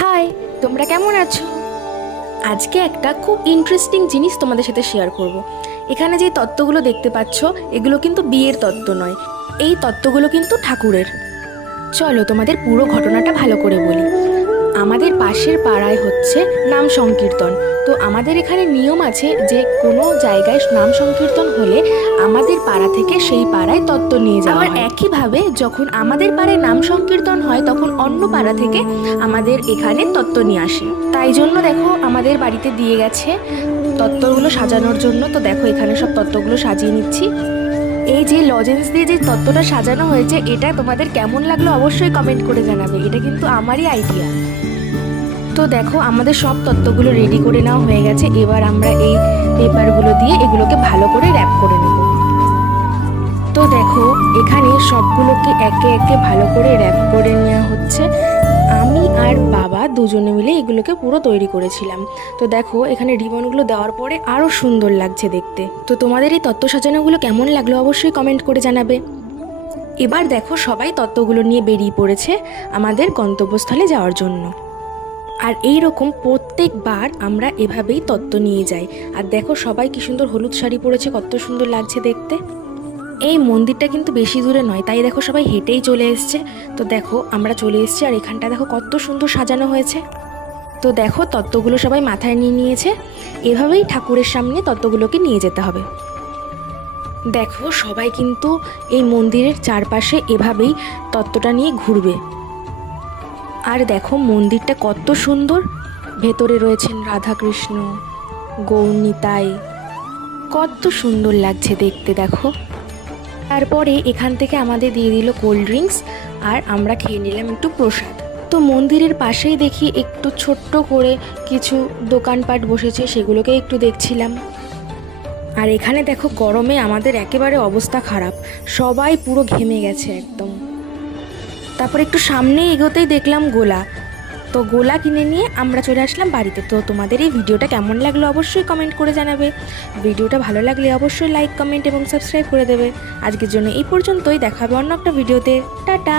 High, তোমরা কেমন আছো? আজকে একটা খুব ইন্টারেস্টিং জিনিস তোমাদের সাথে শেয়ার করব। এখানে যে তত্ত্বগুলো দেখতে পাচ্ছ, এগুলো কিন্তু বিয়ের তত্ত্ব নয়, এই তত্ত্বগুলো কিন্তু ঠাকুরের। চলো তোমাদের পুরো ঘটনাটা ভালো করে বলি। আমাদের পাশের পাড়ায় হচ্ছে নাম সংকীর্তন। তো আমাদের এখানে নিয়ম আছে যে কোনো জায়গায় নাম সংকীর্তন হলে আমাদের পাড়া থেকে সেই পাড়ায় তত্ত্ব নিয়ে যাওয়া হয়। একইভাবে যখন আমাদের পাড়ায় নাম সংকীর্তন হয় তখন অন্য পাড়া থেকে আমাদের এখানে তত্ত্ব নিয়ে আসে। তাই জন্য দেখো আমাদের বাড়িতে দিয়ে গেছে তত্ত্বগুলো সাজানোর জন্য। তো দেখো এখানে সব তত্ত্বগুলো সাজিয়ে নিচ্ছি। এই যে লজেন্স দিয়ে যে তত্ত্বটা সাজানো হয়েছে, এটা তোমাদের কেমন লাগলো অবশ্যই কমেন্ট করে জানাবে। এটা কিন্তু আমারই আইডিয়া। তো দেখো আমাদের সব তত্ত্বগুলো রেডি করে নেওয়া হয়ে গেছে। এবার আমরা এই পেপারগুলো দিয়ে এগুলোকে ভালো করে র্যাপ করে নেব। তো দেখো এখানে সবগুলোকে একে একে ভালো করে র্যাপ করে নেওয়া হচ্ছে। আমি আর বাবা দুজনে মিলে এগুলোকে পুরো তৈরি করেছিলাম। তো দেখো এখানে রিবনগুলো দেওয়ার পরে আরও সুন্দর লাগছে দেখতে। তো তোমাদের এই তত্ত্ব সাজানোগুলো কেমন লাগলো অবশ্যই কমেন্ট করে জানাবে। এবার দেখো সবাই তত্ত্বগুলো নিয়ে বেরিয়ে পড়েছে আমাদের গন্তব্যস্থলে যাওয়ার জন্য। আর এই রকম প্রত্যেকবার আমরা এভাবেই তত্ত্ব নিয়ে যাই। আর দেখো সবাই কি সুন্দর হলুদ শাড়ি পরেছে, কত সুন্দর লাগছে দেখতে। এই মন্দিরটা কিন্তু বেশি দূরে নয়, তাই দেখো সবাই হেঁটেই চলে এসছে। তো দেখো আমরা চলে এসেছি, আর এখানটা দেখো কত সুন্দর সাজানো হয়েছে। তো দেখো তত্ত্বগুলো সবাই মাথায় নিয়ে নিয়েছে। এভাবেই ঠাকুরের সামনে তত্ত্বগুলোকে নিয়ে যেতে হবে। দেখো সবাই কিন্তু এই মন্দিরের চারপাশে এভাবেই তত্ত্বটা নিয়ে ঘুরবে। আর দেখো মন্দিরটা কত সুন্দর। ভেতরে রয়েছেন রাধাকৃষ্ণ, গৌরনিতাই, কত সুন্দর লাগছে দেখতে দেখো। তারপরে এখান থেকে আমাদের দিয়ে দিল কোল্ড ড্রিঙ্কস, আর আমরা খেয়ে নিলাম একটু প্রসাদ। তো মন্দিরের পাশেই দেখি একটু ছোট্ট করে কিছু দোকানপাট বসেছে, সেগুলোকে একটু দেখছিলাম। আর এখানে দেখো গরমে আমাদের একেবারে অবস্থা খারাপ, সবাই পুরো ঘেমে গেছে একদম। তারপর একটু সামনে এগোতেই দেখলাম গোলা। তো গোলা কিনে নিয়ে আমরা চলে আসলাম বাড়িতে। তো তোমাদের এই ভিডিওটা কেমন লাগলো অবশ্যই কমেন্ট করে জানাবে। ভিডিওটা ভালো লাগলে অবশ্যই লাইক, কমেন্ট এবং সাবস্ক্রাইব করে দেবে। আজকের জন্য এই পর্যন্তই, দেখা হবে অন্য একটা ভিডিওতে। টাটা।